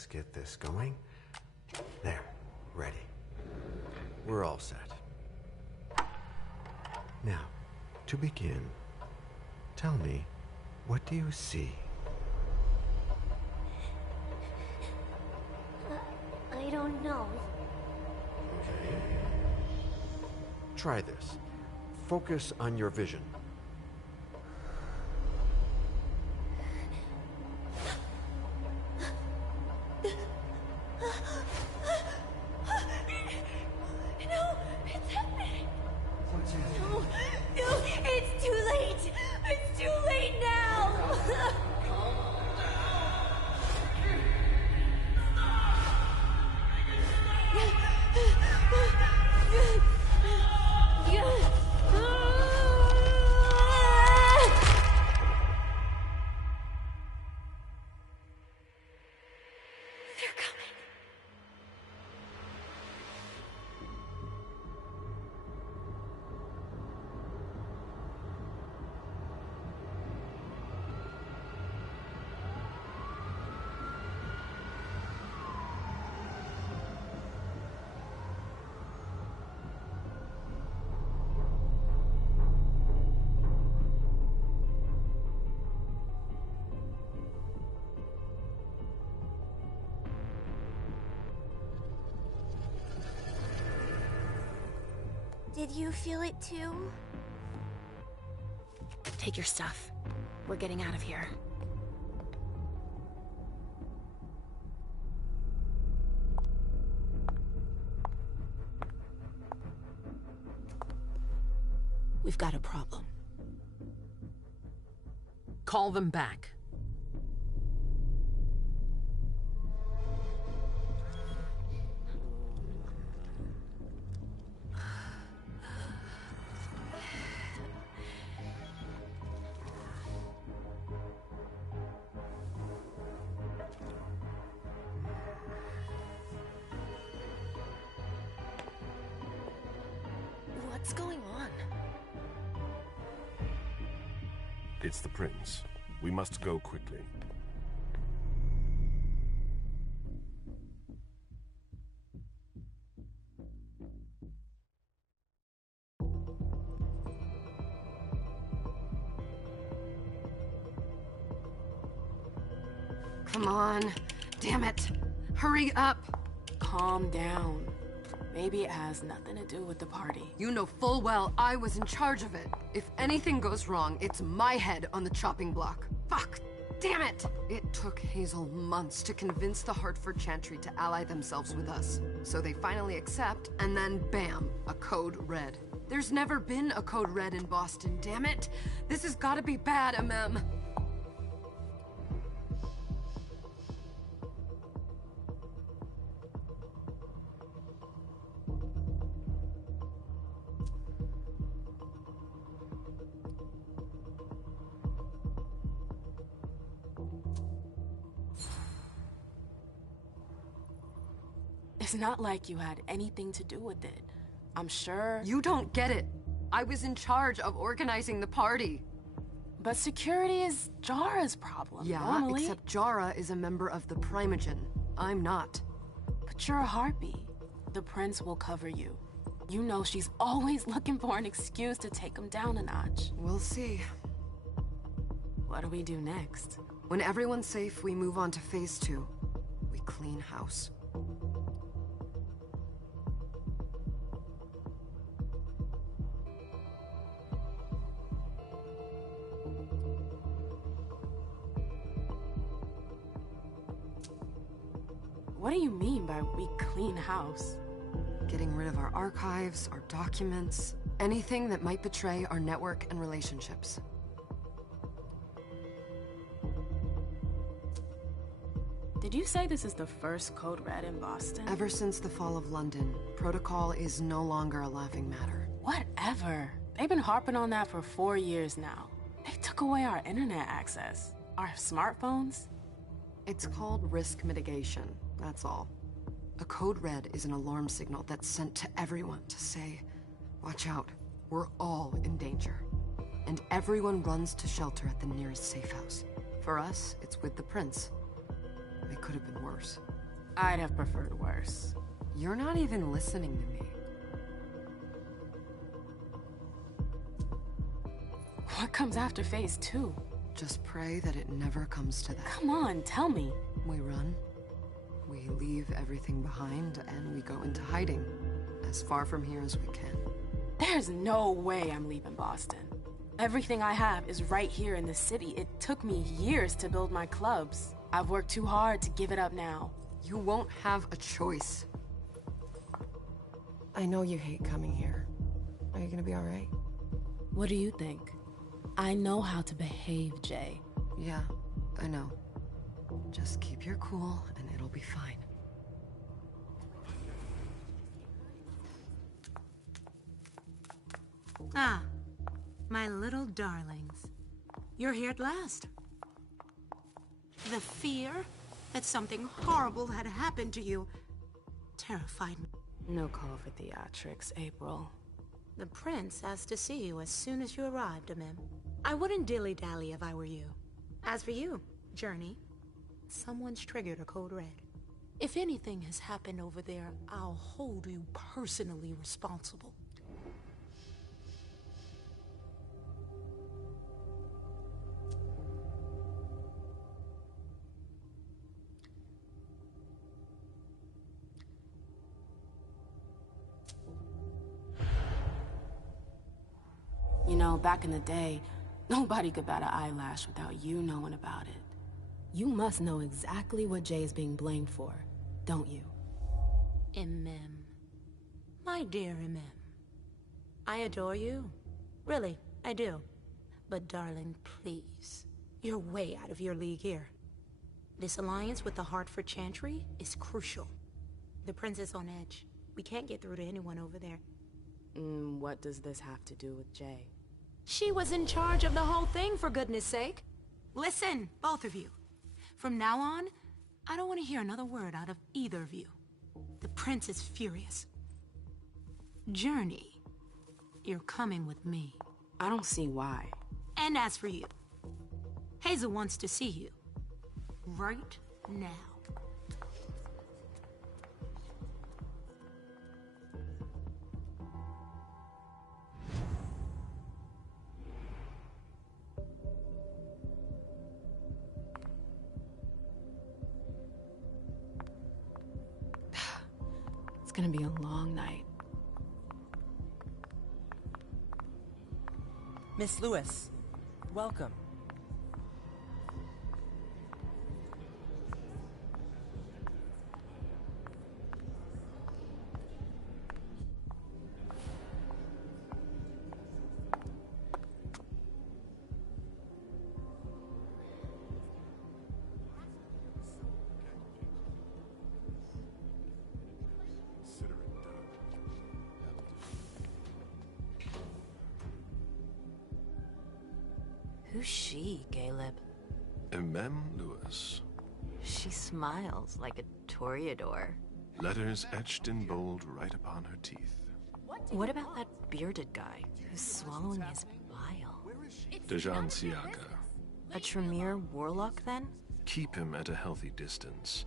Let's get this going. There, ready. We're all set. Now, to begin, tell me, what do you see? I don't know. Okay. Try this. Focus on your vision. No, it's happening. No, it's too late. It's too late now. They're coming. Did you feel it too? Take your stuff. We're getting out of here. We've got a problem. Call them back. What's going on? It's the prince. We must go quickly. Come on. Damn it. Hurry up. Calm down. Maybe it has nothing to do with the party. You know full well I was in charge of it. If anything goes wrong, it's my head on the chopping block. Fuck! Damn it! It took Hazel months to convince the Hartford Chantry to ally themselves with us. So they finally accept, and then bam, a code red. There's never been a code red in Boston, damn it! This has gotta be bad, MM. It's not like you had anything to do with it. I'm sure... You don't get it. I was in charge of organizing the party. But security is Jara's problem, Yeah, normally. except Jara is a member of the Primogen. I'm not. But you're a harpy. The prince will cover you. You know she's always looking for an excuse to take him down a notch. We'll see. What do we do next? When everyone's safe, we move on to phase 2. We clean house. What do you mean by we clean house? Getting rid of our archives, our documents, anything that might betray our network and relationships. Did you say this is the first code red in Boston? Ever since the fall of London, protocol is no longer a laughing matter. Whatever. They've been harping on that for 4 years now. They took away our internet access. Our smartphones. It's called risk mitigation, that's all. A code red is an alarm signal that's sent to everyone to say, watch out, we're all in danger. And everyone runs to shelter at the nearest safe house. For us, it's with the prince. It could have been worse. I'd have preferred worse. You're not even listening to me. What comes after phase 2? Just pray that it never comes to that. Come on, tell me. We run. We leave everything behind, and we go into hiding. As far from here as we can. There's no way I'm leaving Boston. Everything I have is right here in the city. It took me years to build my clubs. I've worked too hard to give it up now. You won't have a choice. I know you hate coming here. Are you gonna be alright? What do you think? I know how to behave, Jay. Yeah, I know. Just keep your cool, and it'll be fine. Ah, my little darlings. You're here at last. The fear that something horrible had happened to you terrified me. No call for theatrics, April. The prince asked to see you as soon as you arrived, Amim. I wouldn't dilly-dally if I were you. As for you, Journey, someone's triggered a code red. If anything has happened over there, I'll hold you personally responsible. You know, back in the day, nobody could bat an eyelash without you knowing about it. You must know exactly what Jay is being blamed for, don't you? Imem. My dear Imem. I adore you. Really, I do. But darling, please. You're way out of your league here. This alliance with the Hartford Chantry is crucial. The prince is on edge. We can't get through to anyone over there. What does this have to do with Jay? She was in charge of the whole thing, for goodness sake. Listen, both of you. From now on, I don't want to hear another word out of either of you. The prince is furious. Journey, you're coming with me. I don't see why. And as for you, Hazel wants to see you. Right now. It's gonna be a long night. Miss Lewis, welcome. Who's she, Caleb? Mem Lewis. She smiles like a toreador. Letters etched in bold right upon her teeth. What about that bearded guy who's swallowing his bile? Dejan Siaka. A Tremere warlock, then? Keep him at a healthy distance.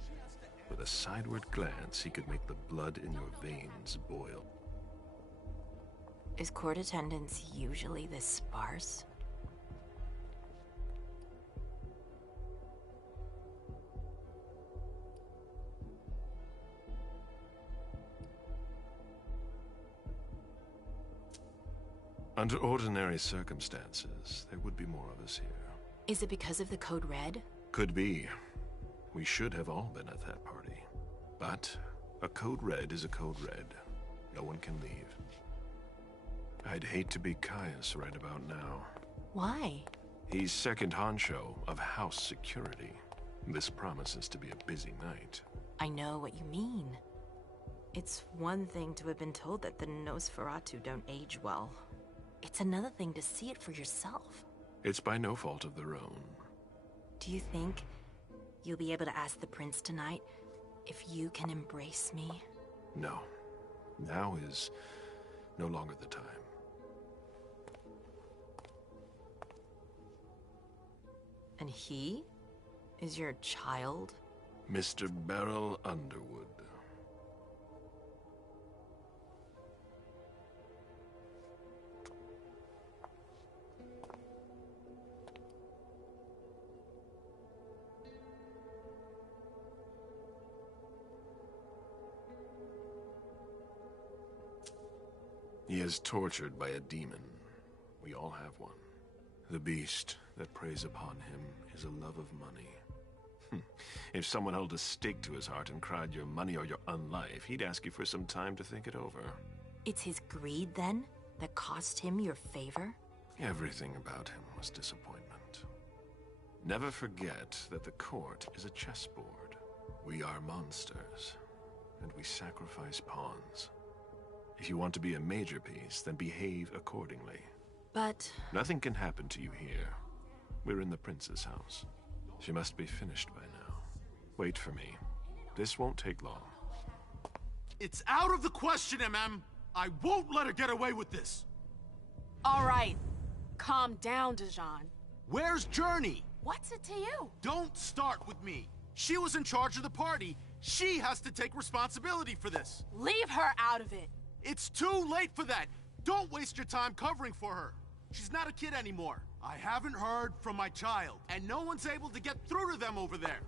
With a sideward glance, he could make the blood in your veins boil. Is court attendance usually this sparse? Under ordinary circumstances, there would be more of us here. Is it because of the Code Red? Could be. We should have all been at that party. But a Code Red is a Code Red. No one can leave. I'd hate to be Caius right about now. Why? He's second honcho of house security. This promises to be a busy night. I know what you mean. It's one thing to have been told that the Nosferatu don't age well. It's another thing to see it for yourself. It's by no fault of their own. Do you think you'll be able to ask the prince tonight if you can embrace me? No. Now is no longer the time. And he is your child? Mr. Beryl Underwood. He is tortured by a demon. We all have one. The beast that preys upon him is a love of money. If someone held a stake to his heart and cried your money or your unlife, he'd ask you for some time to think it over. It's his greed, then, that cost him your favor? Everything about him was disappointment. Never forget that the court is a chessboard. We are monsters, and we sacrifice pawns. If you want to be a major piece, then behave accordingly. But... Nothing can happen to you here. We're in the prince's house. She must be finished by now. Wait for me. This won't take long. It's out of the question, MM! I won't let her get away with this! All right. Calm down, Dijon. Where's Journey? What's it to you? Don't start with me. She was in charge of the party. She has to take responsibility for this. Leave her out of it. It's too late for that. Don't waste your time covering for her. She's not a kid anymore. I haven't heard from my child, and no one's able to get through to them over there.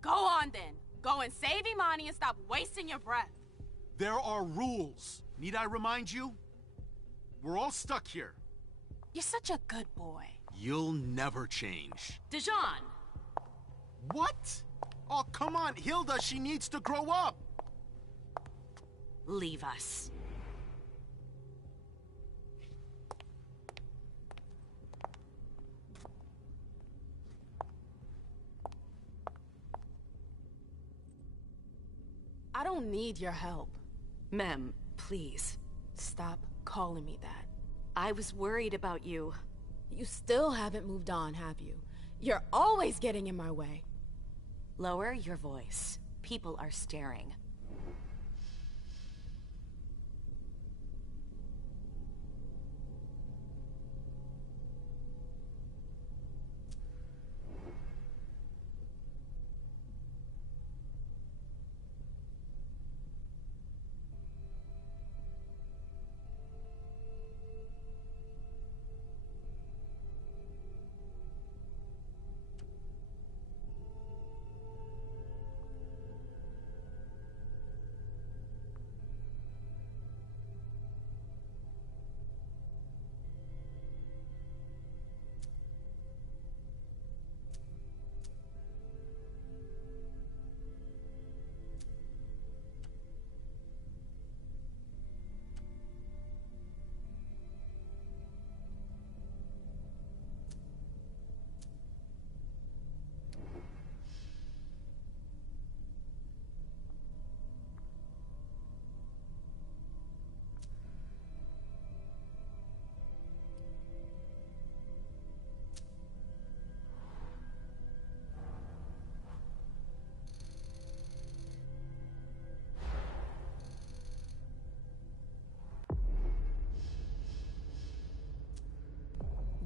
Go on then. Go and save Imani and stop wasting your breath. There are rules. Need I remind you? We're all stuck here. You're such a good boy. You'll never change. Dijon! What? Oh, come on, Hilda, she needs to grow up. Leave us. I don't need your help. Mem, please. Stop calling me that. I was worried about you. You still haven't moved on, have you? You're always getting in my way. Lower your voice. People are staring.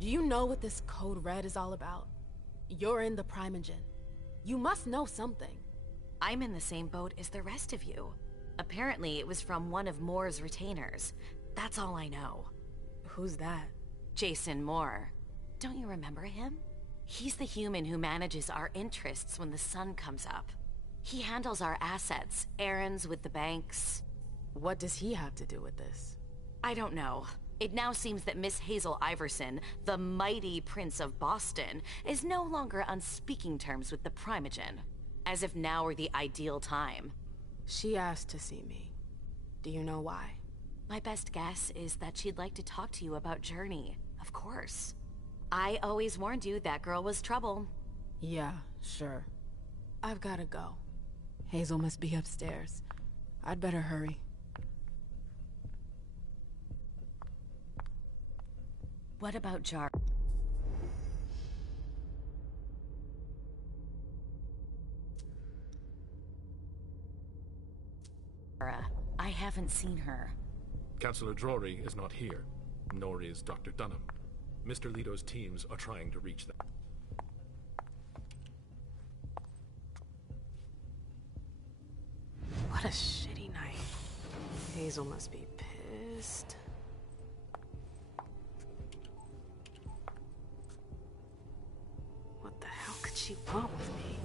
Do you know what this Code Red is all about? You're in the Primogen. You must know something. I'm in the same boat as the rest of you. Apparently, it was from one of Moore's retainers. That's all I know. Who's that? Jason Moore. Don't you remember him? He's the human who manages our interests when the sun comes up. He handles our assets, errands with the banks. What does he have to do with this? I don't know. It now seems that Miss Hazel Iverson, the mighty Prince of Boston, is no longer on speaking terms with the Primogen. As if now were the ideal time. She asked to see me. Do you know why? My best guess is that she'd like to talk to you about Journey, of course. I always warned you that girl was trouble. Yeah, sure. I've gotta go. Hazel must be upstairs. I'd better hurry. What about Jar? I haven't seen her. Councillor Drury is not here, nor is Dr. Dunham. Mr. Leto's teams are trying to reach them. What a shitty night. Hazel must be pissed. What the hell could she want with me?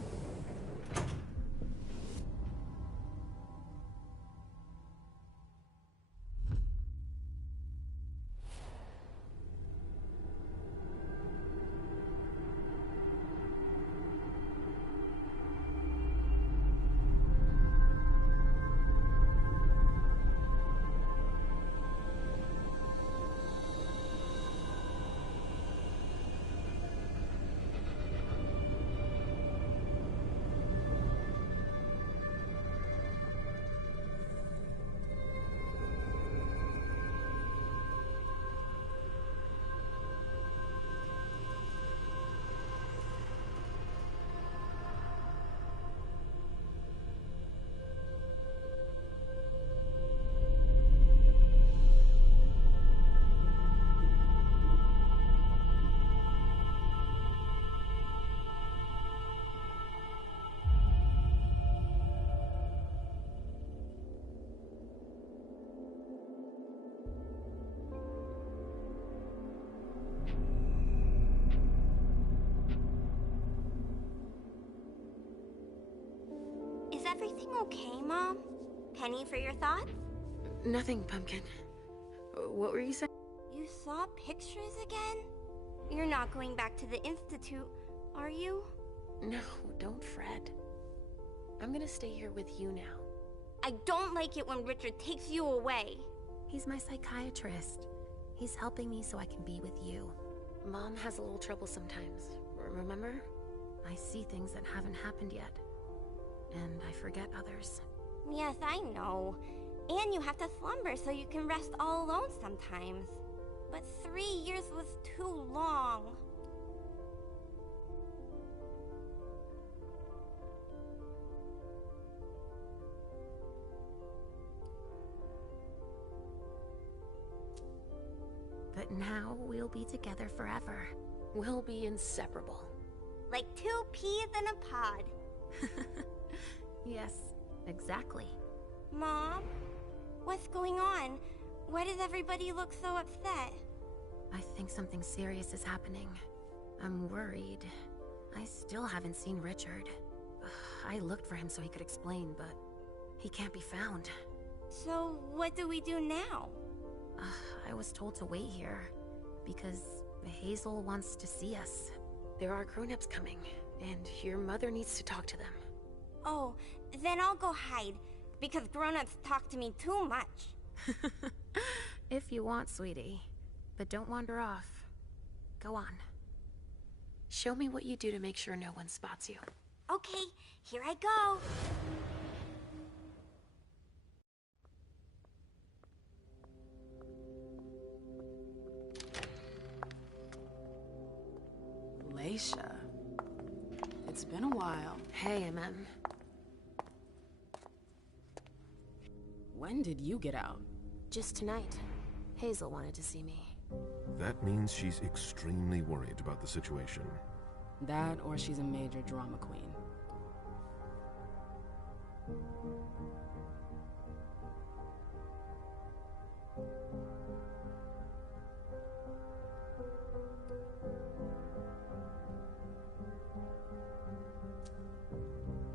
Is everything okay, Mom? Penny for your thoughts? Nothing, Pumpkin. What were you saying? You saw pictures again? You're not going back to the Institute, are you? No, don't fret. I'm gonna stay here with you now. I don't like it when Richard takes you away. He's my psychiatrist. He's helping me so I can be with you. Mom has a little trouble sometimes, remember? I see things that haven't happened yet. And I forget others. Yes, I know. And you have to slumber so you can rest all alone sometimes. But 3 years was too long. But now we'll be together forever. We'll be inseparable. Like 2 peas in a pod. Yes, exactly. Mom? What's going on? Why does everybody look so upset? I think something serious is happening. I'm worried. I still haven't seen Richard. I looked for him so he could explain, but he can't be found. So, what do we do now? I was told to wait here, because Hazel wants to see us. There are grown-ups coming, and your mother needs to talk to them. Oh, then I'll go hide, because grown-ups talk to me too much. If you want, sweetie. But don't wander off. Go on. Show me what you do to make sure no one spots you. Okay, here I go. Leisha. It's been a while. Hey, MM. When did you get out? Just tonight. Hazel wanted to see me. That means she's extremely worried about the situation. That, or she's a major drama queen.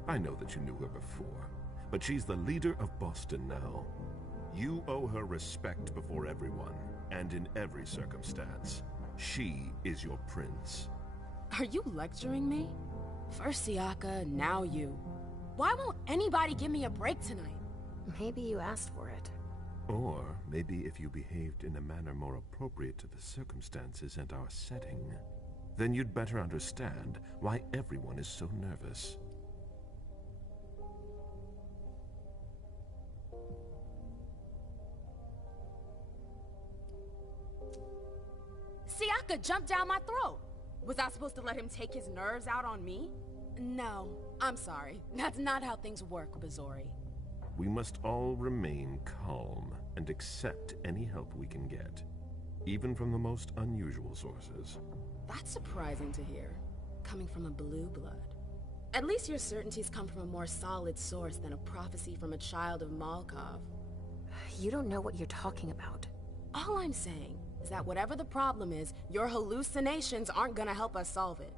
I know that you knew her before, but she's the leader of Boston now. You owe her respect before everyone, and in every circumstance. She is your prince. Are you lecturing me? First Siaka, now you. Why won't anybody give me a break tonight? Maybe you asked for it. Or maybe if you behaved in a manner more appropriate to the circumstances and our setting, then you'd better understand why everyone is so nervous. Siaka jumped down my throat. Was I supposed to let him take his nerves out on me? No, I'm sorry. That's not how things work, Bazori. We must all remain calm and accept any help we can get, even from the most unusual sources. That's surprising to hear, coming from a blue blood. At least your certainties come from a more solid source than a prophecy from a child of Malkov. You don't know what you're talking about. All I'm saying is that whatever the problem is, your hallucinations aren't gonna help us solve it.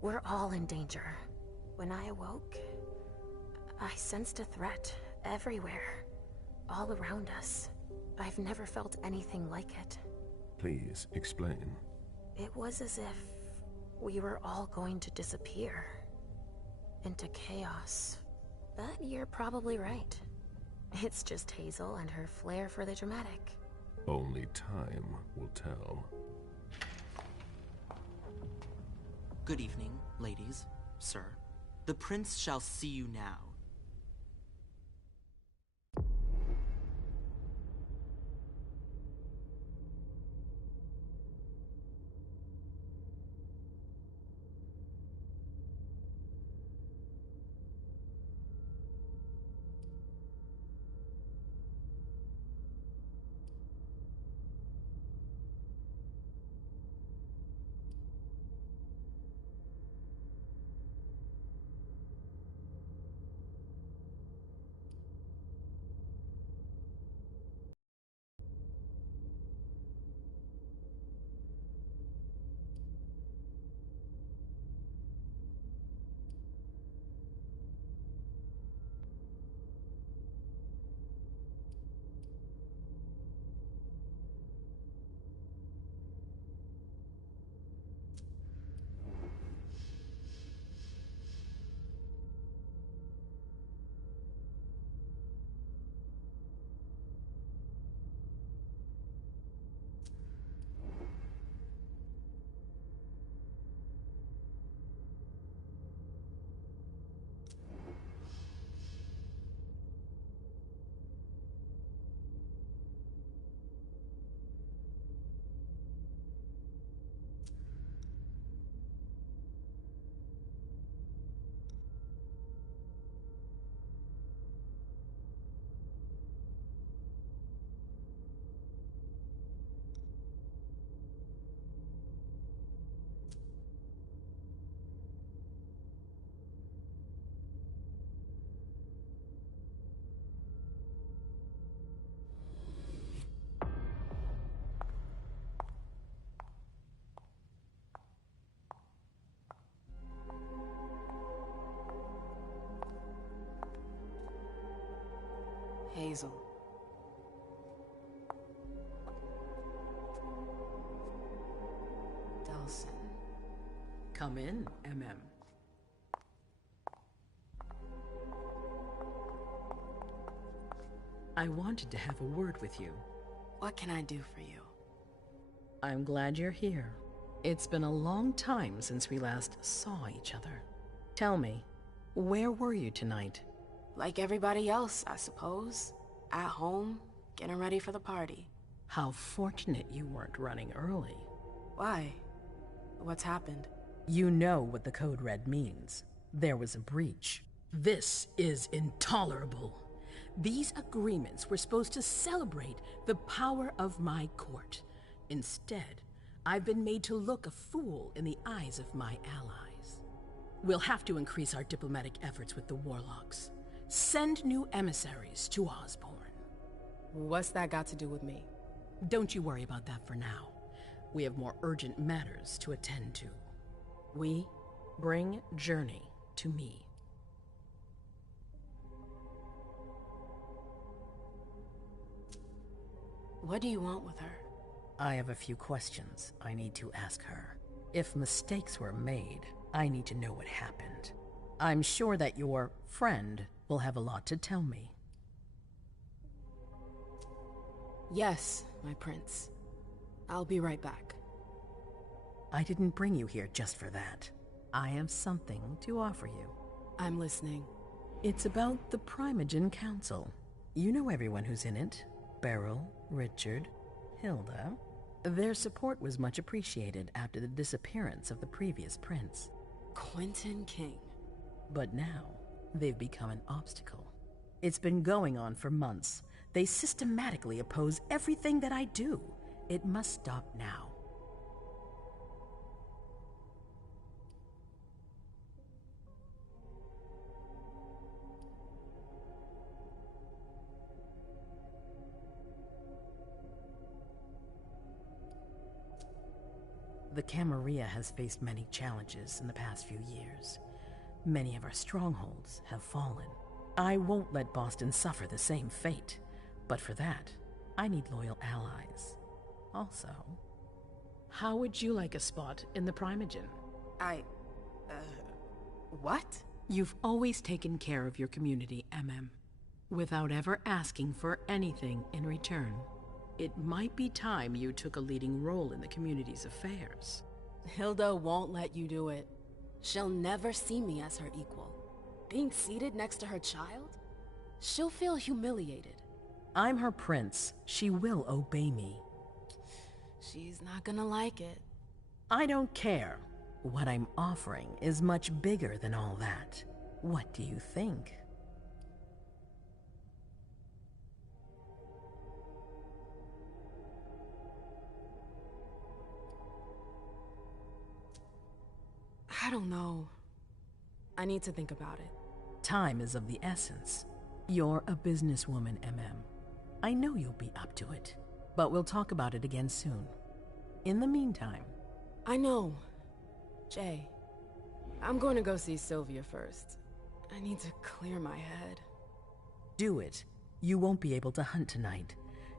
We're all in danger. When I awoke, I sensed a threat everywhere, all around us. I've never felt anything like it. Please, explain. It was as if we were all going to disappear into chaos. But you're probably right. It's just Hazel and her flair for the dramatic. Only time will tell. Good evening, ladies, sir. The prince shall see you now. Hazel. Delsin. Come in, MM. I wanted to have a word with you. What can I do for you? I'm glad you're here. It's been a long time since we last saw each other. Tell me, where were you tonight? Like everybody else, I suppose. At home, getting ready for the party. How fortunate you weren't running early. Why? What's happened? You know what the Code Red means. There was a breach. This is intolerable. These agreements were supposed to celebrate the power of my court. Instead, I've been made to look a fool in the eyes of my allies. We'll have to increase our diplomatic efforts with the Warlocks. Send new emissaries to Osborne. What's that got to do with me? Don't you worry about that for now. We have more urgent matters to attend to. We bring Journey to me. What do you want with her? I have a few questions I need to ask her. If mistakes were made, I need to know what happened. I'm sure that your friend will have a lot to tell me. Yes, my prince. I'll be right back. I didn't bring you here just for that. I have something to offer you. I'm listening. It's about the Primogen Council. You know everyone who's in it. Beryl, Richard, Hilda. Their support was much appreciated after the disappearance of the previous prince. Quentin King. But now, they've become an obstacle. It's been going on for months. They systematically oppose everything that I do. It must stop now. The Camarilla has faced many challenges in the past few years. Many of our strongholds have fallen. I won't let Boston suffer the same fate, but for that, I need loyal allies. Also, how would you like a spot in the Primogen? What? You've always taken care of your community, MM, without ever asking for anything in return. It might be time you took a leading role in the community's affairs. Hilda won't let you do it. She'll never see me as her equal. Being seated next to her child? She'll feel humiliated. I'm her prince. She will obey me. She's not gonna like it. I don't care. What I'm offering is much bigger than all that. What do you think? I don't know. I need to think about it. Time is of the essence. You're a businesswoman, MM. I know you'll be up to it, but we'll talk about it again soon. In the meantime... I know. Jay, I'm going to go see Sylvia first. I need to clear my head. Do it. You won't be able to hunt tonight.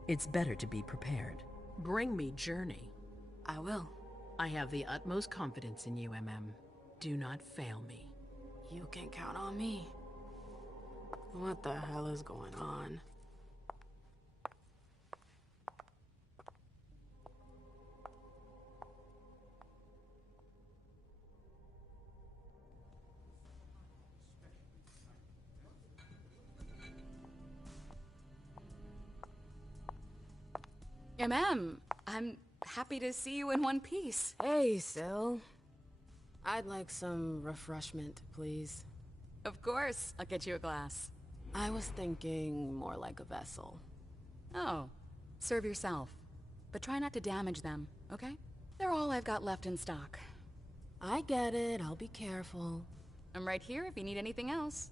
It's better to be prepared. Bring me Journey. I will. I have the utmost confidence in you, MM. Do not fail me. You can count on me. What the hell is going on? I'm happy to see you in one piece. Hey, Syl. I'd like some refreshment, please. Of course, I'll get you a glass. I was thinking more like a vessel. Oh, serve yourself. But try not to damage them, okay? They're all I've got left in stock. I get it, I'll be careful. I'm right here if you need anything else.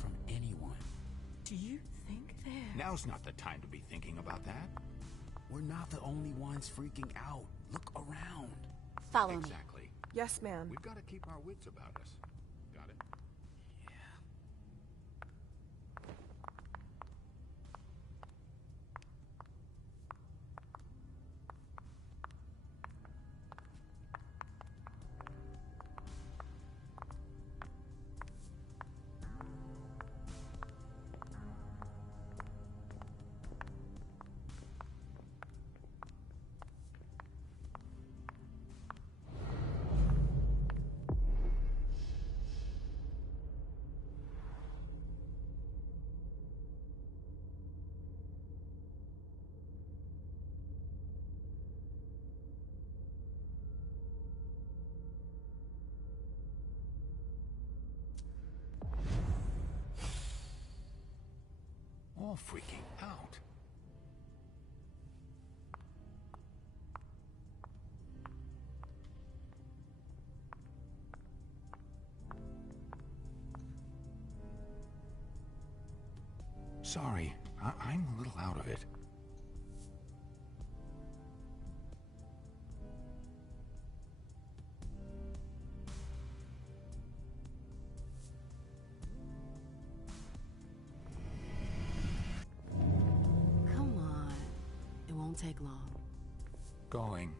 From anyone. Do you think that... Now's not the time to be thinking about that. We're not the only ones freaking out. Look around. Follow me. Exactly. Yes, ma'am. We've got to keep our wits about us. Got it? All freaking out. Sorry, I'm a little out of it. Take long. Going.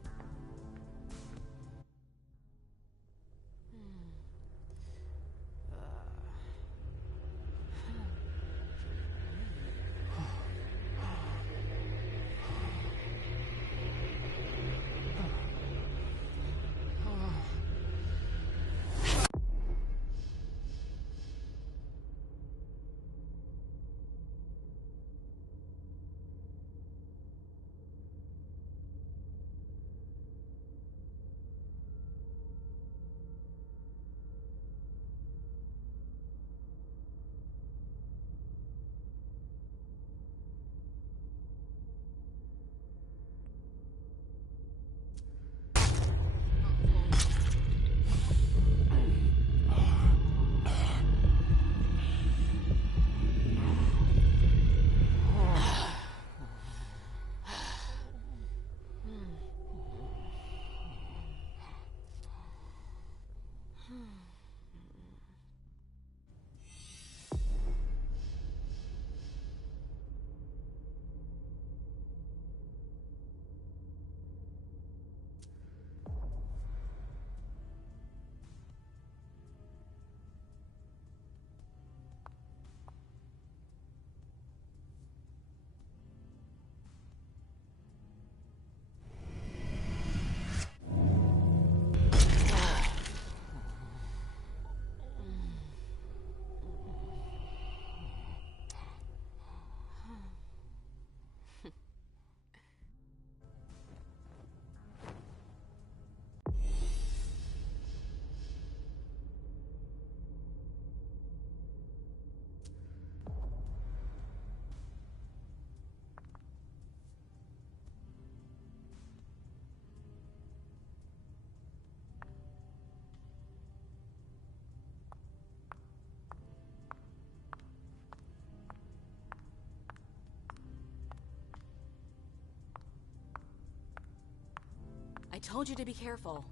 told you to be careful.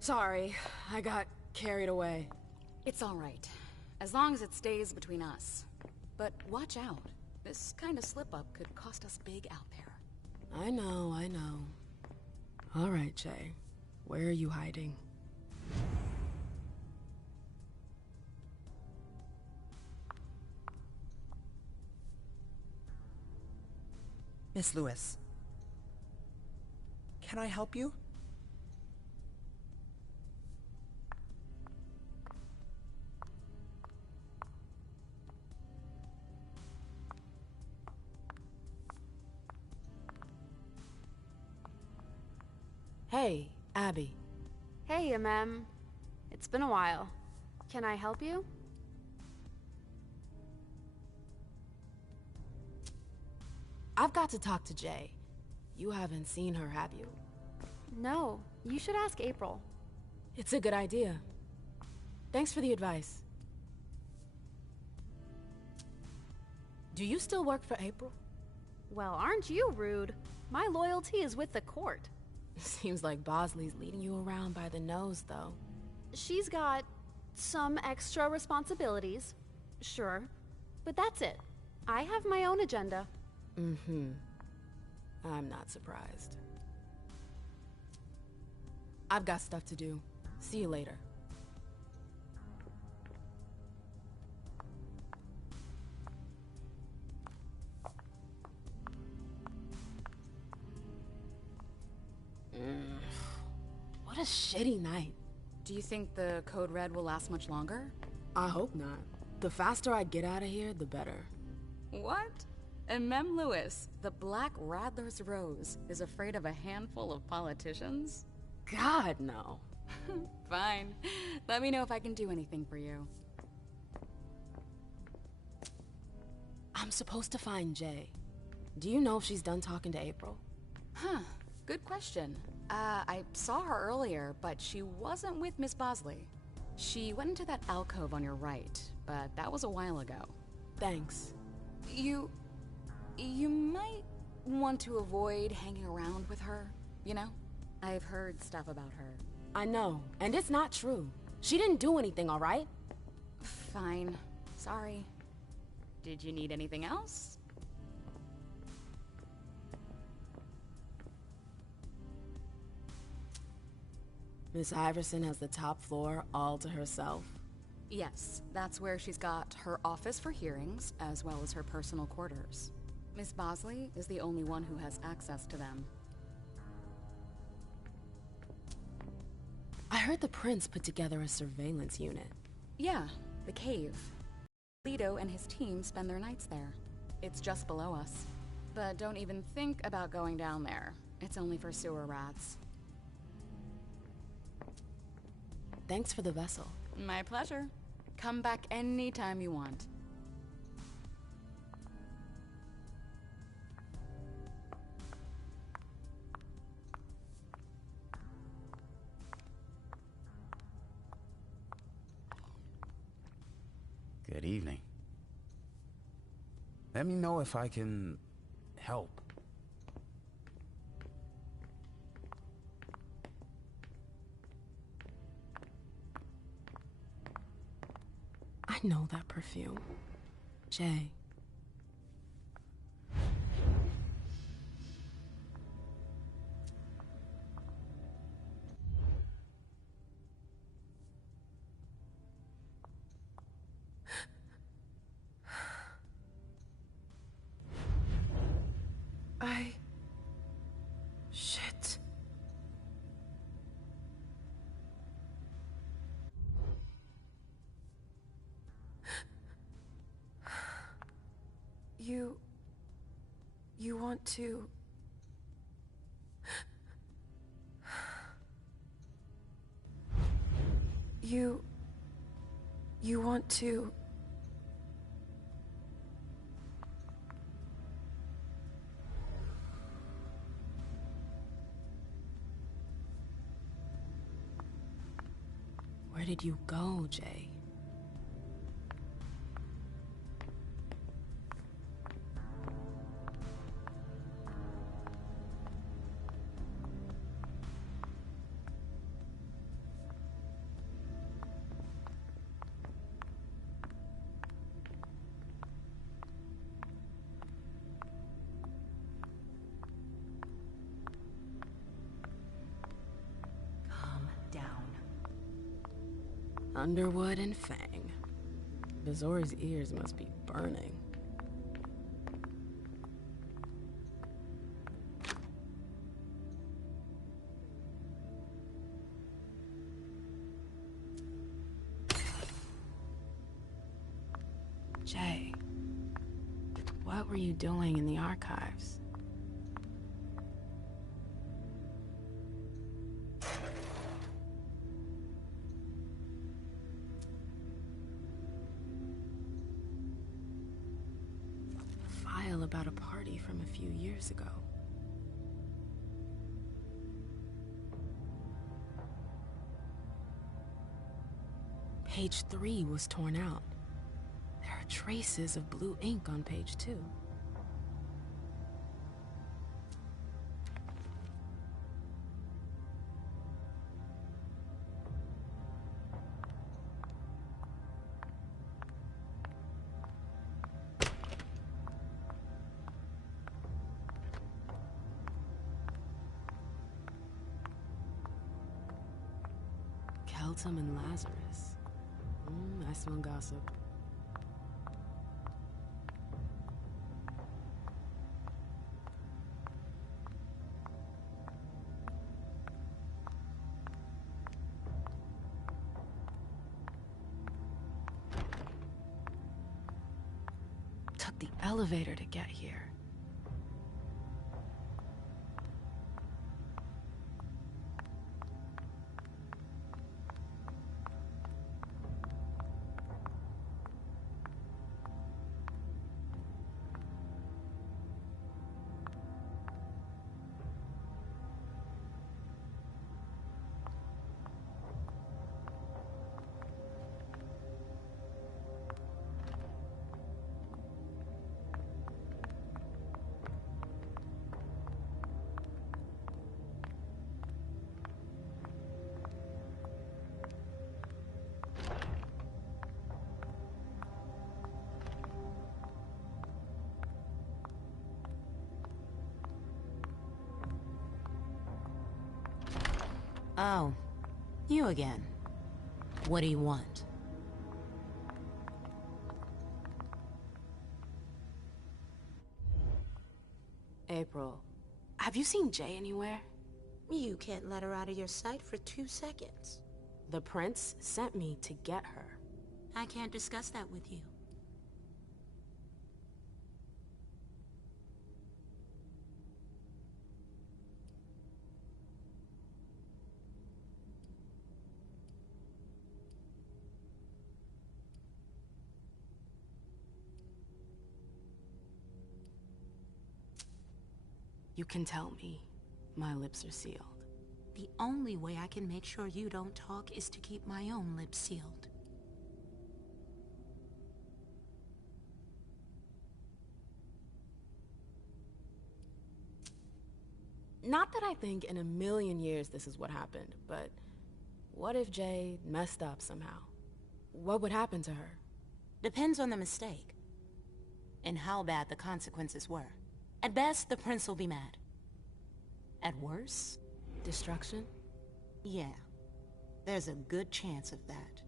Sorry, I got carried away. It's all right, as long as it stays between us. But watch out. This kind of slip-up could cost us big out there. I know, I know. All right, Jay. Where are you hiding? Miss Lewis, can I help you? Hey, Abby. Hey, Mem. It's been a while. Can I help you? I've got to talk to Jay. You haven't seen her, have you? No, you should ask April. It's a good idea. Thanks for the advice. Do you still work for April? Well, aren't you rude? My loyalty is with the court. Seems like Bosley's leading you around by the nose, though. She's got some extra responsibilities, sure, but that's it. I have my own agenda. Mm-hmm. I'm not surprised. I've got stuff to do. See you later. What a shitty night. Do you think the Code Red will last much longer? I hope not. The faster I get out of here, the better. What? And Mem Lewis, the Black Rattler's Rose, is afraid of a handful of politicians? God, no. Fine. Let me know if I can do anything for you. I'm supposed to find Jay. Do you know if she's done talking to April? Huh. Good question. I saw her earlier, but she wasn't with Miss Bosley. She went into that alcove on your right, but that was a while ago. Thanks. You might want to avoid hanging around with her, you know? I've heard stuff about her. I know, and it's not true. She didn't do anything, all right? Fine. Sorry. Did you need anything else? Miss Iverson has the top floor all to herself. Yes, that's where she's got her office for hearings, as well as her personal quarters. Miss Bosley is the only one who has access to them. I heard the prince put together a surveillance unit. Yeah, the cave. Leto and his team spend their nights there. It's just below us. But don't even think about going down there. It's only for sewer rats. Thanks for the vessel. My pleasure. Come back anytime you want. Good evening. Let me know if I can help. I know that perfume. Jay. Shit. You want to... You want to... Where did you go, Jay? Underwood and Fang. Bizori's ears must be burning. Jay, what were you doing in the archives? File about a party from a few years ago. Page 3 was torn out. There are traces of blue ink on page 2. Keltum and Lazarus. I smell gossip. Took the elevator to get here. Oh, you again. What do you want? April, have you seen Jay anywhere? You can't let her out of your sight for 2 seconds. The prince sent me to get her. I can't discuss that with you. You can tell me. My lips are sealed. The only way I can make sure you don't talk is to keep my own lips sealed. Not that I think in a million years this is what happened, but what if Jay messed up somehow? What would happen to her? Depends on the mistake. And how bad the consequences were. At best, the prince will be mad. At worst... Destruction? Yeah. There's a good chance of that.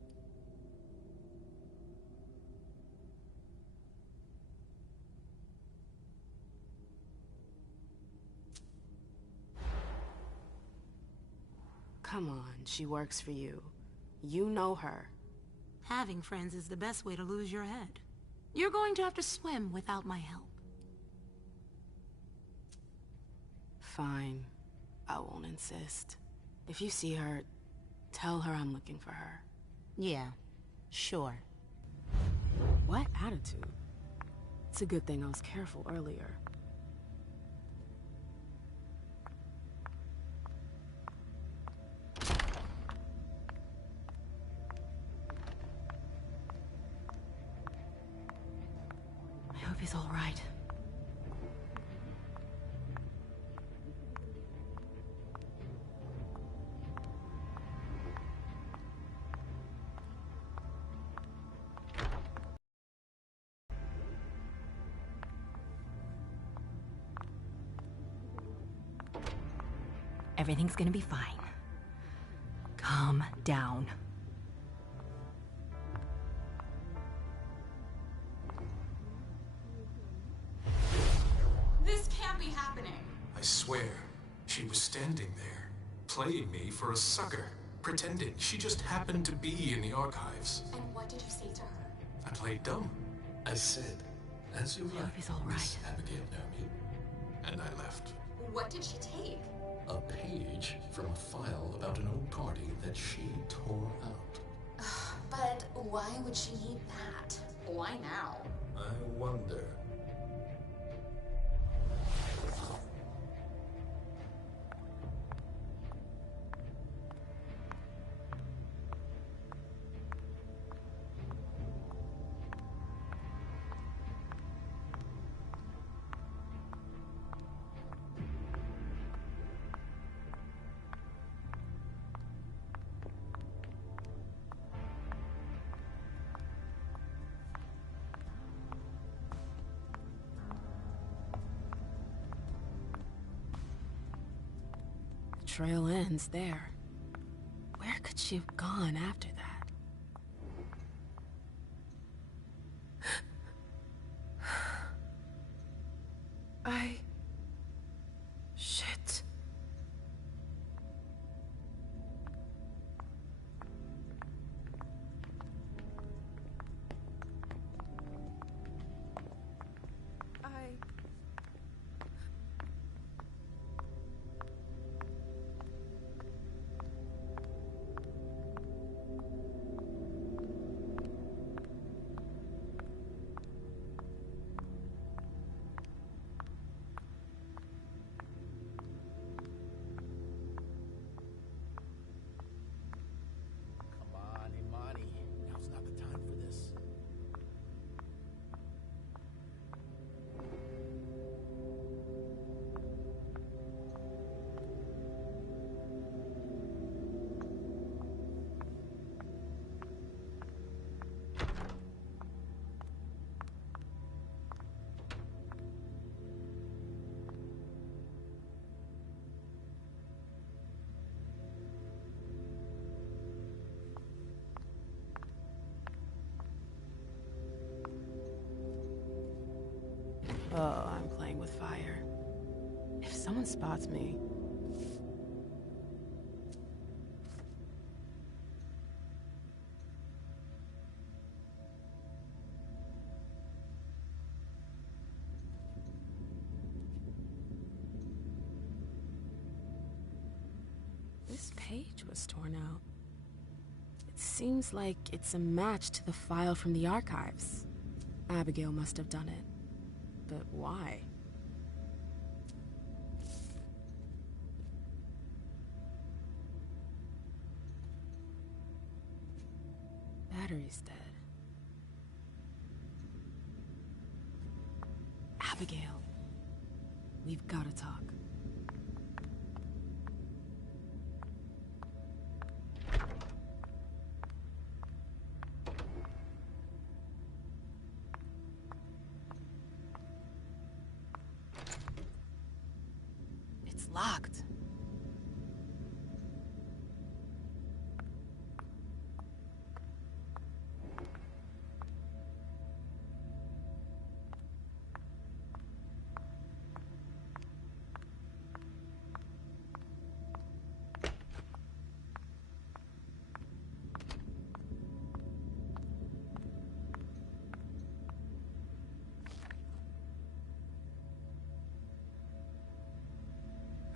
Come on, she works for you. You know her. Having friends is the best way to lose your head. You're going to have to swim without my help. Fine. I won't insist. If you see her, tell her I'm looking for her. Yeah, sure. What attitude? It's a good thing I was careful earlier. I hope he's all right. Everything's gonna be fine. Calm down. swear, she was standing there, playing me for a sucker, pretending she just happened to be in the archives. And what did you say to her? I played dumb. I said, as you like, He's all Miss right. Abigail Naomi. And I left. What did she take? A page from a file about an old party that she tore out. But why would she need that? Why now? I wonder. The trail ends there. Where could she have gone after that? Shit. Come on, Imani. Now's not the time for this. Oh, I'm playing with fire. If someone spots me... This page was torn out. It seems like it's a match to the file from the archives. Abigail must have done it. But why? Battery's dead. Abigail, we've got to talk. It's locked.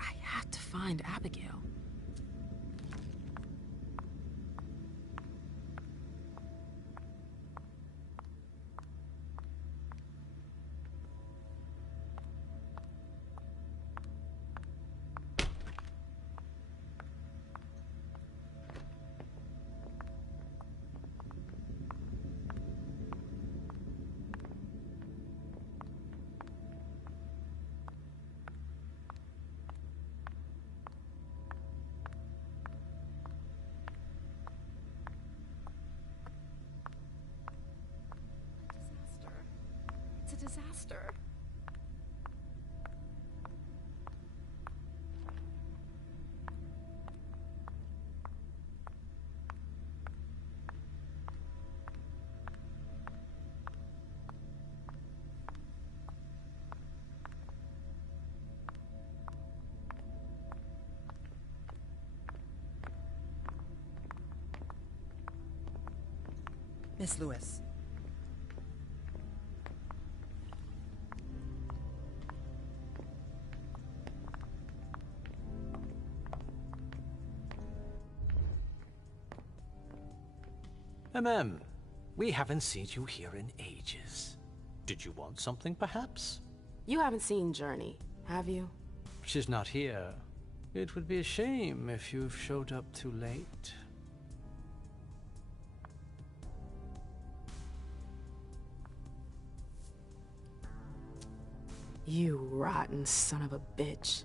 I have to find Abigail. It's a disaster. Miss Lewis. We haven't seen you here in ages. Did you want something, perhaps? You haven't seen Journey, have you? She's not here. It would be a shame if you've showed up too late. You rotten son of a bitch.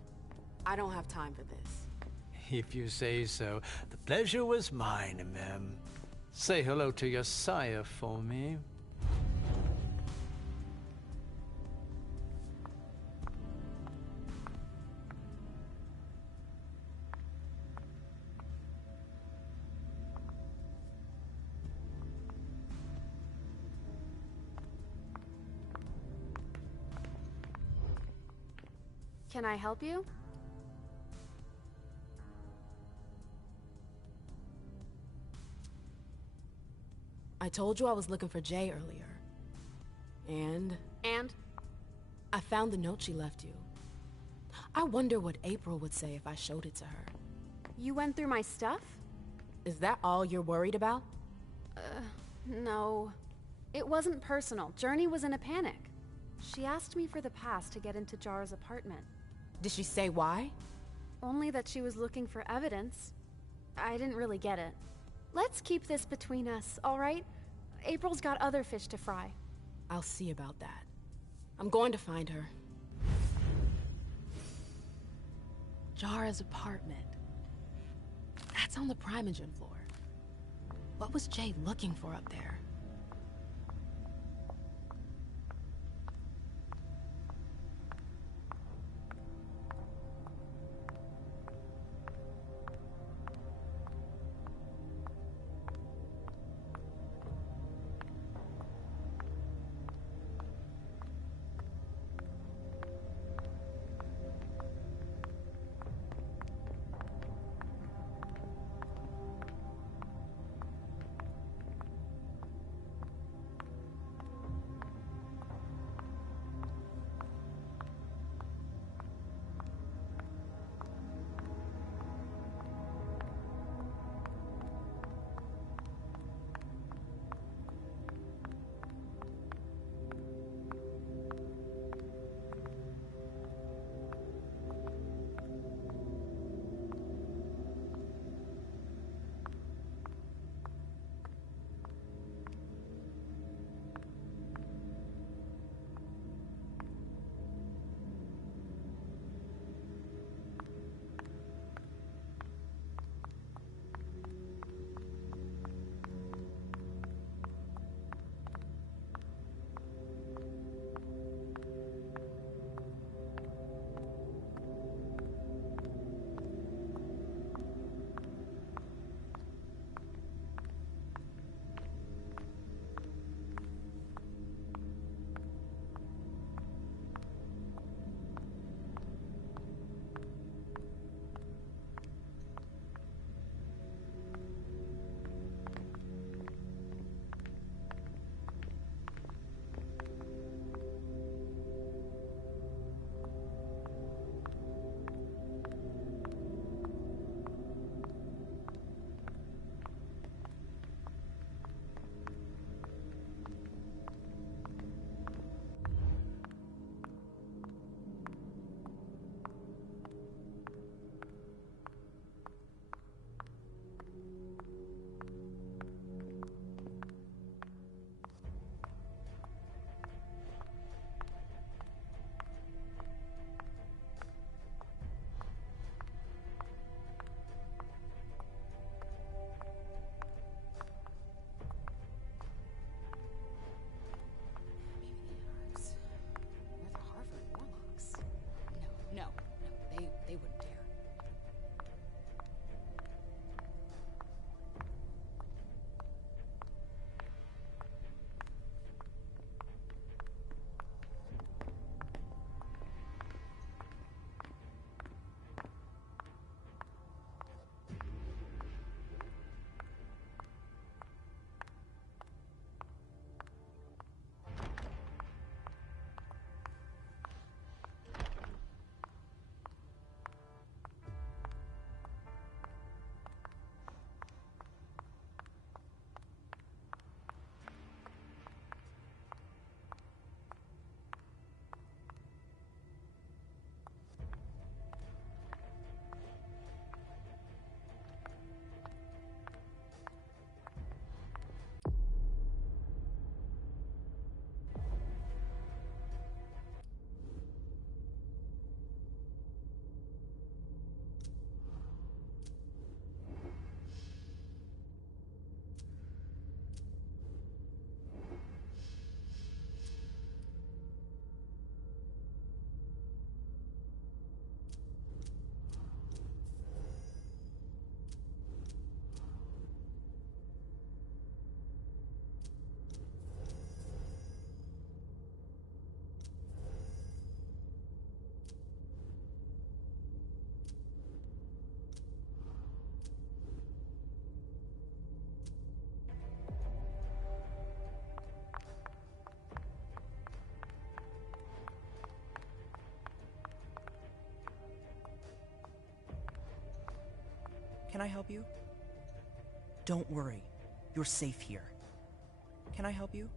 I don't have time for this. If you say so. The pleasure was mine, Mem. Say hello to your sire for me. Can I help you? I told you I was looking for Jay earlier. And? And? I found the note she left you. I wonder what April would say if I showed it to her. You went through my stuff? Is that all you're worried about? No. It wasn't personal. Journey was in a panic. She asked me for the pass to get into Jara's apartment. Did she say why? Only that she was looking for evidence. I didn't really get it. Let's keep this between us, all right? April's got other fish to fry. I'll see about that. I'm going to find her. Jara's apartment. That's on the Primogen floor. What was Jay looking for up there? Can I help you? Don't worry. You're safe here. Can I help you?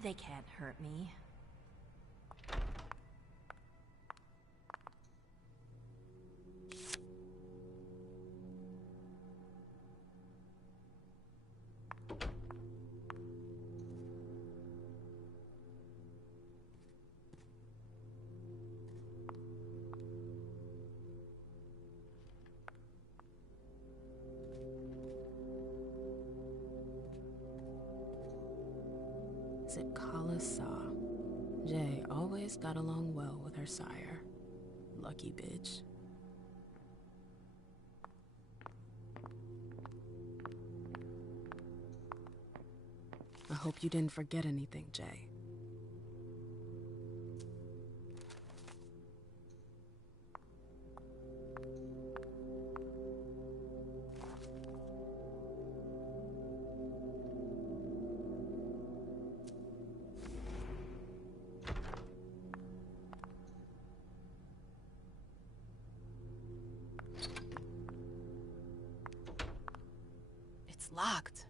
They can't hurt me. Is it Kala Saw? Jay always got along well with her sire. Lucky bitch. I hope you didn't forget anything, Jay. It's locked.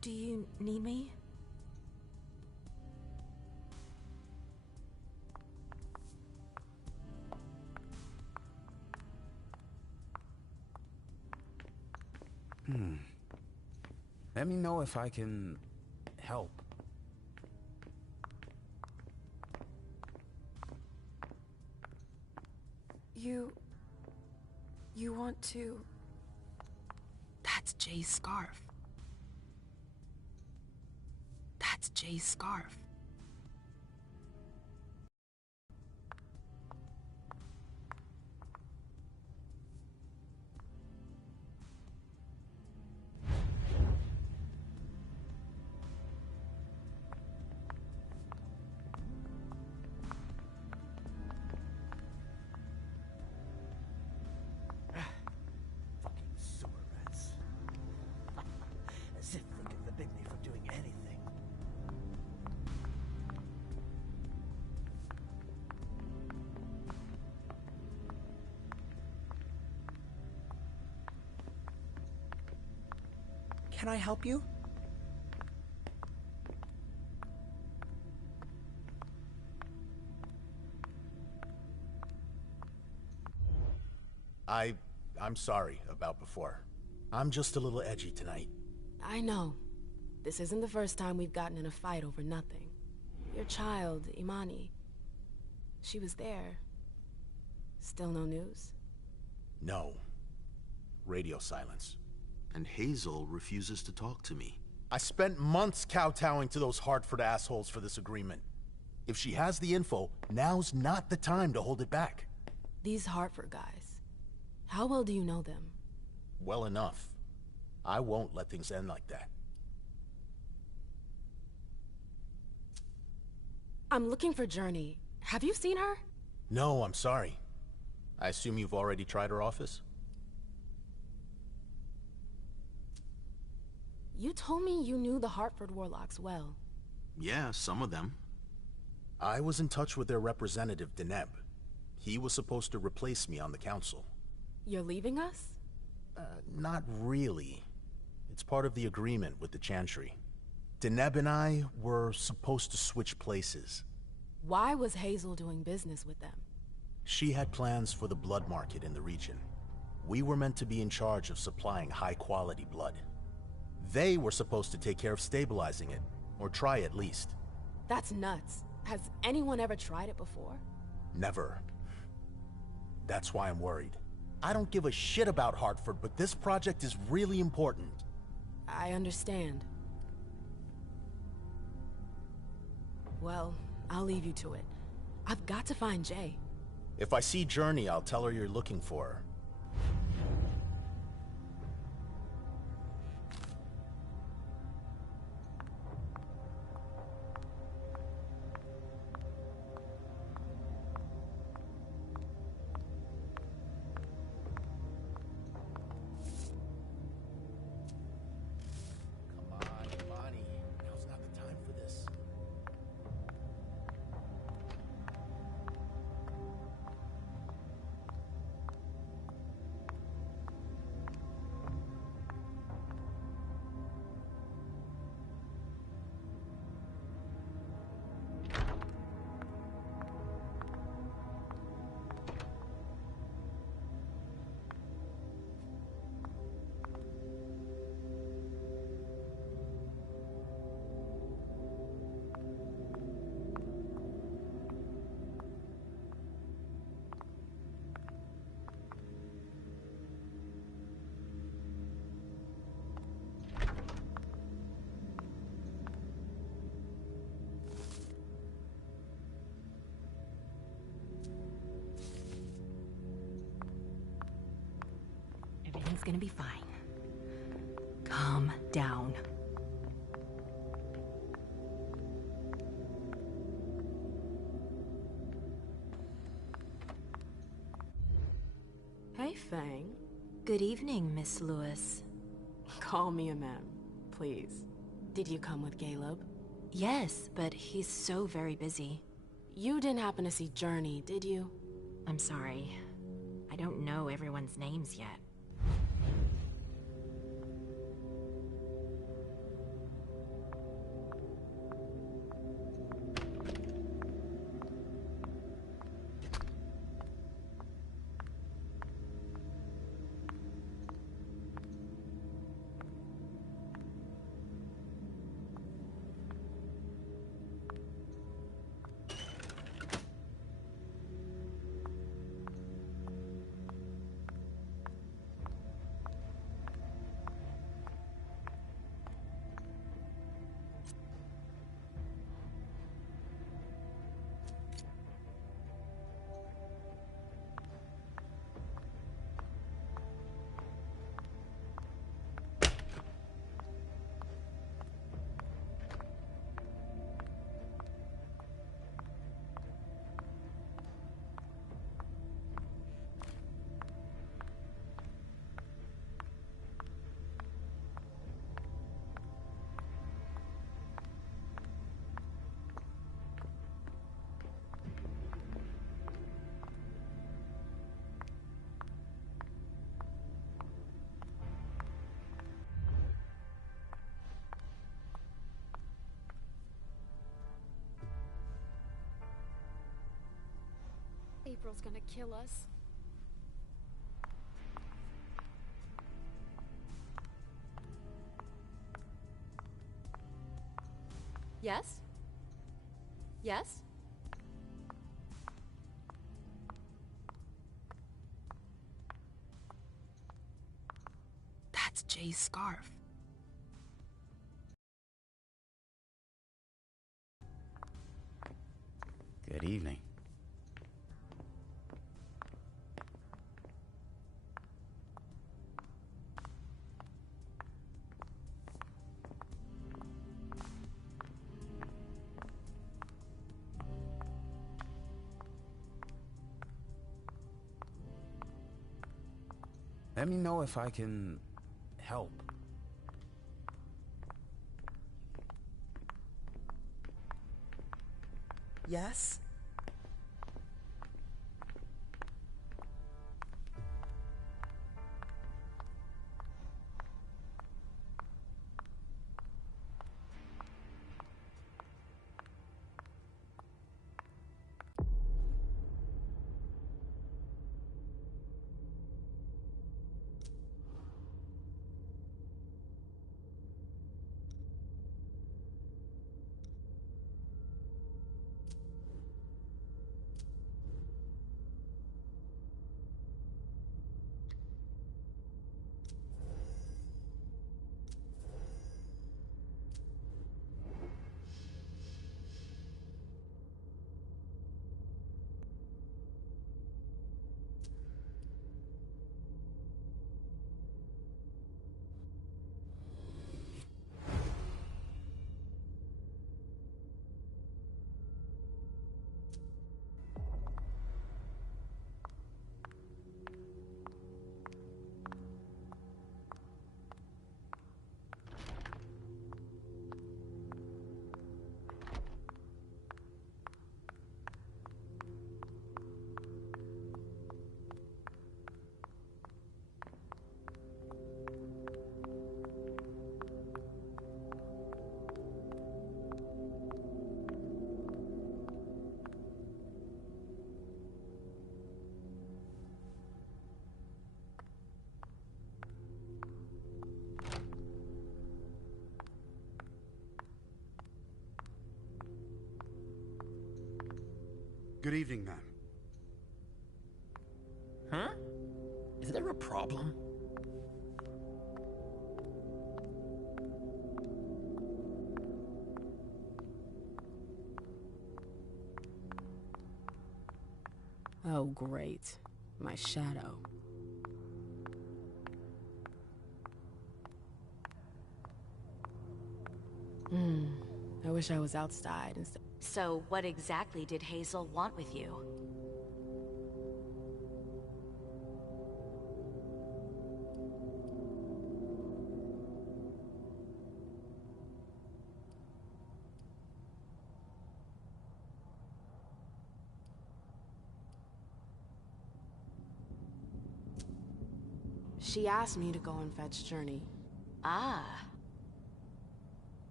Do you need me? Let me know if I can help. You want to... That's Jay's scarf. That's Jay's scarf. As if they could forbid me from doing anything. Can I help you? I'm sorry about before. I'm just a little edgy tonight. I know. This isn't the first time we've gotten in a fight over nothing. Your child, Imani. She was there. Still no news? No. Radio silence. And Hazel refuses to talk to me. I spent months kowtowing to those Hartford assholes for this agreement. If she has the info, now's not the time to hold it back. These Hartford guys. How well do you know them? Well enough. I won't let things end like that. I'm looking for Journey. Have you seen her? No, I'm sorry. I assume you've already tried her office? You told me you knew the Hartford Warlocks well. Yeah, some of them. I was in touch with their representative, Deneb. He was supposed to replace me on the council. You're leaving us? Not really. It's part of the agreement with the Chantry. Deneb and I were supposed to switch places. Why was Hazel doing business with them? She had plans for the blood market in the region. We were meant to be in charge of supplying high-quality blood. They were supposed to take care of stabilizing it, or try at least. That's nuts. Has anyone ever tried it before? Never. That's why I'm worried. I don't give a shit about Hartford, but this project is really important. I understand. Well, I'll leave you to it. I've got to find Jay. If I see Journey, I'll tell her you're looking for her. Everything's gonna be fine. Calm down. Hey, Fang. Good evening, Miss Lewis. Call me a ma'am, please. Did you come with Caleb? Yes, but he's so very busy. You didn't happen to see Journey, did you? I'm sorry. I don't know everyone's names yet. April's gonna kill us. Yes? Yes? That's Jay's scarf. Good evening. Let me know if I can help. Yes? Good evening, ma'am. Huh? Is there a problem? Oh, great. My shadow. I wish I was outside instead. So, what exactly did Hazel want with you? She asked me to go and fetch Journey. Ah.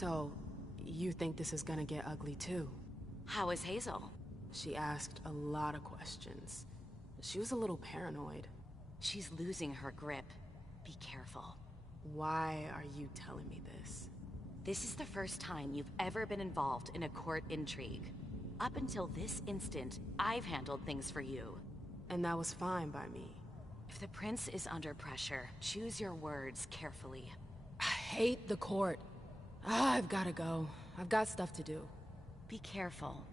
So, you think this is gonna get ugly too? How is Hazel? She asked a lot of questions. She was a little paranoid. She's losing her grip. Be careful. Why are you telling me this? This is the first time you've ever been involved in a court intrigue. Up until this instant, I've handled things for you. And that was fine by me. If the prince is under pressure, choose your words carefully. I hate the court. I've gotta go. I've got stuff to do. Be careful.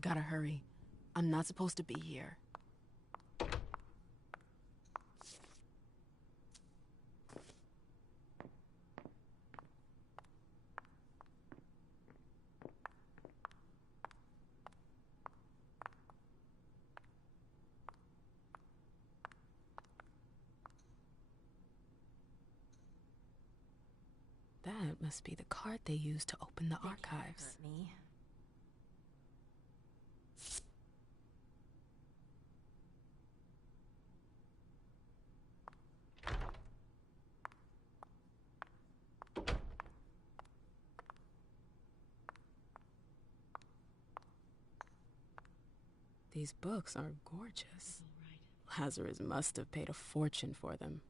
I've gotta hurry. I'm not supposed to be here. That must be the card they used to open the archives. Hurt me. These books are gorgeous. Lazarus must have paid a fortune for them.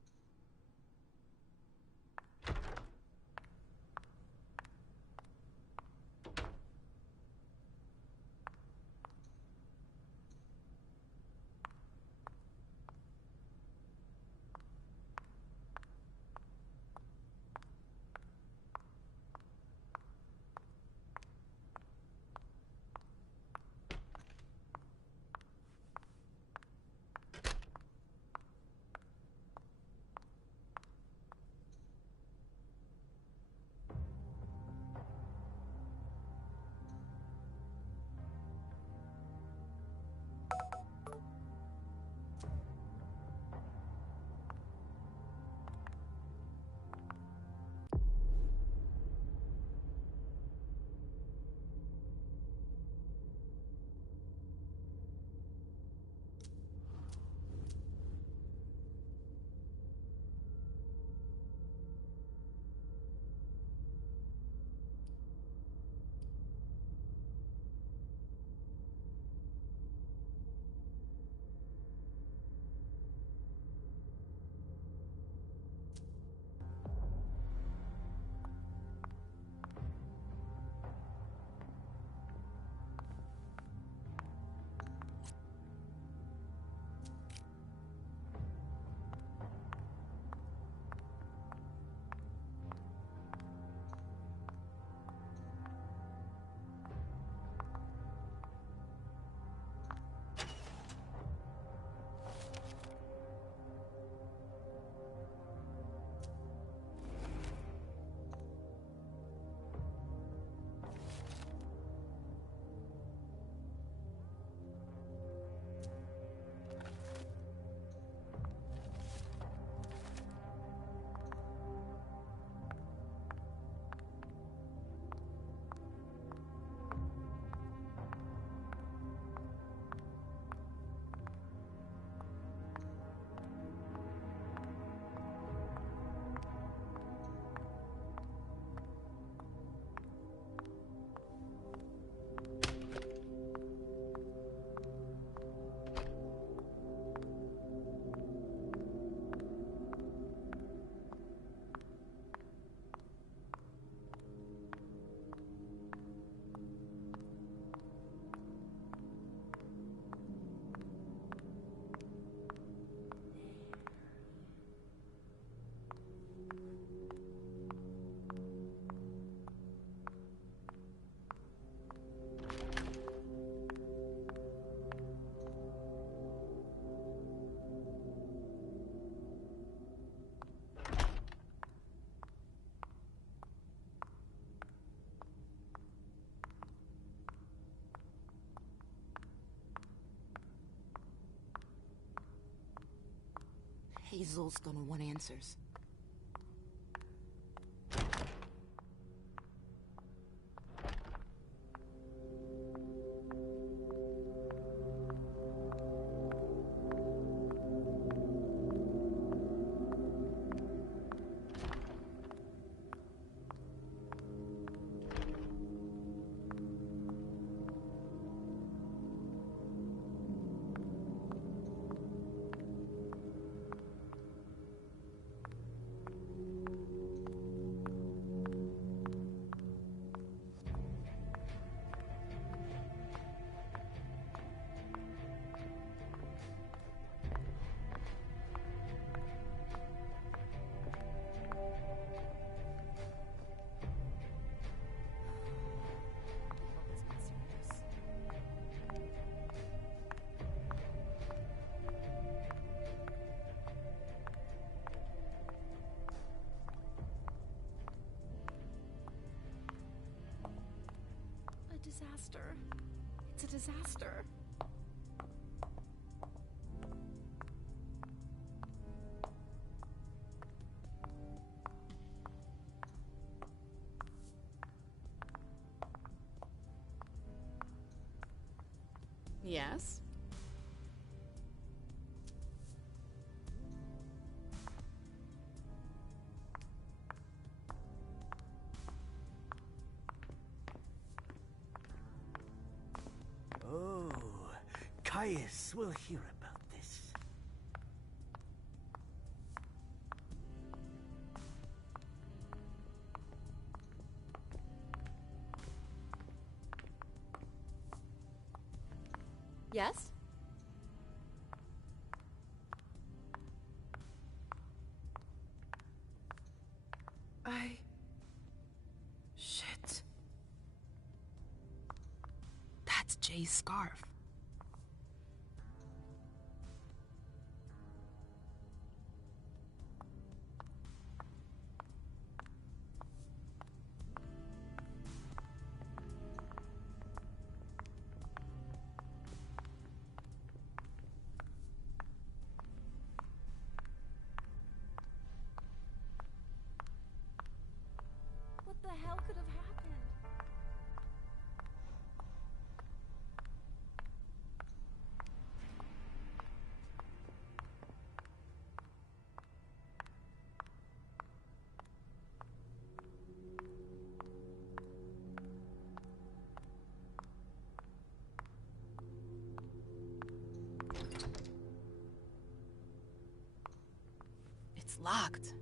Hazel's gonna want answers. Disaster. It's a disaster. Yes? Oh, Caius will hear about this. Yes? Shit. That's Jay's scarf. What the hell could have happened? It's locked.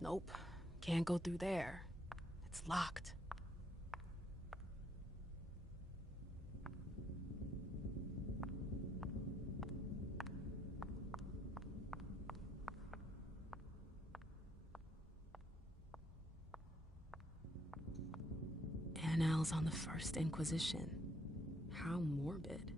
Nope. Can't go through there. It's locked. Annals on the First Inquisition. How morbid.